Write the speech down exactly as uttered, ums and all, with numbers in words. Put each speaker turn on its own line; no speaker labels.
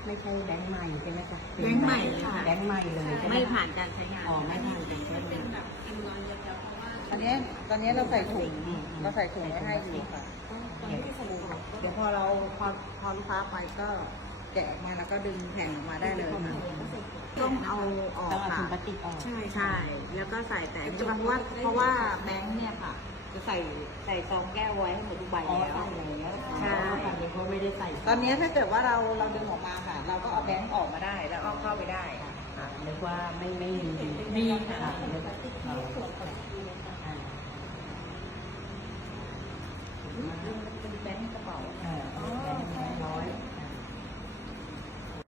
ไม่ใช่แบงค์ใหม่ใช่ไหมคะ
แบงค์ใหม่เลยค่ะ
แบงค์ใหม่เลยใช่ไหม
ไม่ผ่านการใช้งาน
อ๋อไม่ผ่านการใช้งาน
อันนี้ตอนนี้เราใส่ถุงเราใส่ถุงไว้ให้อยู่ค่ะ
เดี๋ยว
เดี๋ยวพอเราพอพอลูกค้าไปก็แกะออกมาแล้วก็ดึงแผ่นออกมาได้เลยค่ะต้องเอาออก
ต้องเอาถุงพ
ค่ะ
ลาสติกออก
ใช่ใช่แล้วก็ใส่แต่เพราะว่าเพราะว่าแบงค์เนี่ยค่ะ จะใส่ใส่ซองแก้วไว้ให้หมดทุกใบ
อ๋อ
แล้ว
ใส่แล้ว
ใช่
ตอนนี้เขาไม่ได้ใส่
ตอนนี้ถ้าเกิดว่าเราเราดึงออกมาค่ะ เราก็เอาแบงค์ออกมาได้แล้วเอาเข้าไปได้
ค่ะนึกว่าไม่ไม่มี
มีค่ะ
ค่ะนึกเราอ่า
เป็นแบงค์กระเป๋า
เออแบงค์